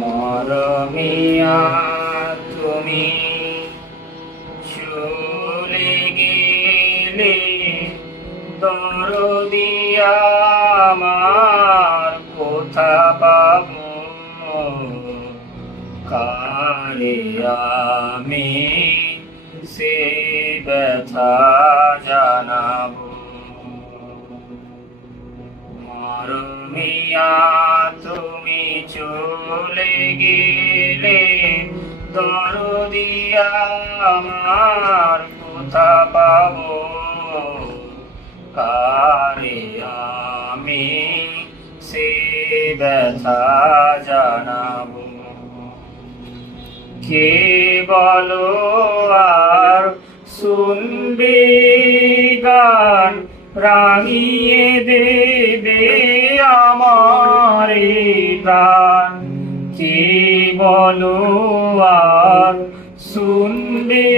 মরমিয়া তুমি চলে গেলে, দরদিয়া আমার কোথা পাবো, কারে আমি সে ব্যথা জানাবো। মরমিয়া তুমি চলে গেলে, দরদিয়া আমার কোথা পাবো, কারে আমি সে ব্যথা জানাবো। কে বলো আর শুনবে গান, রাঙিয়ে দেবে আমার প্রাণ। কে বলো আর শুনবে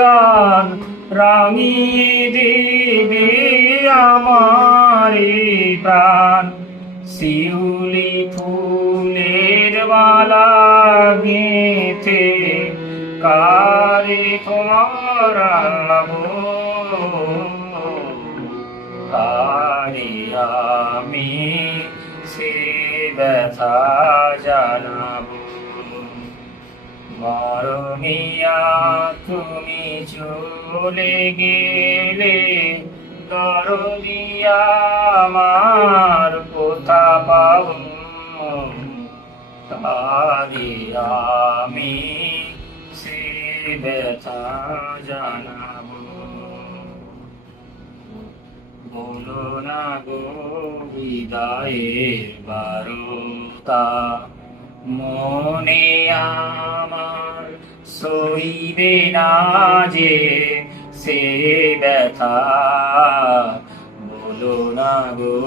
গান, রাঙিয়ে দেবে আমার প্রাণ। শিউলি ফুলের মালা গেঁথে কারে পরাবো, কারে আমি সে ব্যথা জানাবো। মরমিয়া তুমি চলে গেলে, দরদিয়া আমার কোথা পাবো, কারে আমি সে ব্যথা জানাবো। বলো না গো বিদায়ের বারতা, মনে আমার সইবে না যে সে ব্যথা। বলো না গো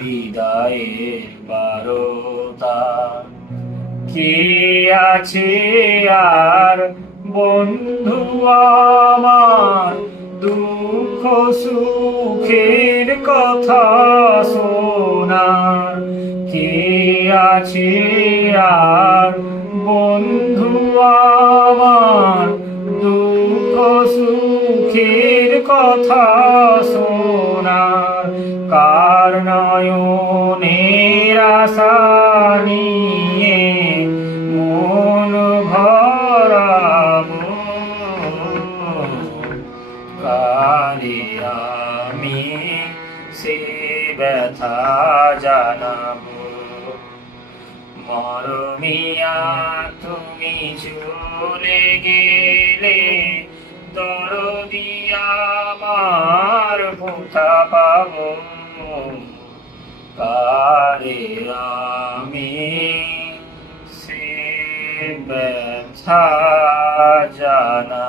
বিদায়ের বারতা, কে আছে আর বন্ধু আমার দুঃখ সুখের কথা শোনার। কে আছে আর বন্ধু আমার দুঃখ সুখের কথা শোনার। কার নয়নের আশা নিয়ে মন ভরাবো, কারে আমি সে ব্যথা জানাবো। মরমিয়া তুমি চলে গেলে, দরদিয়া আমার কোথা পাবো, কারে আমি সে ব্যথা জানাবো।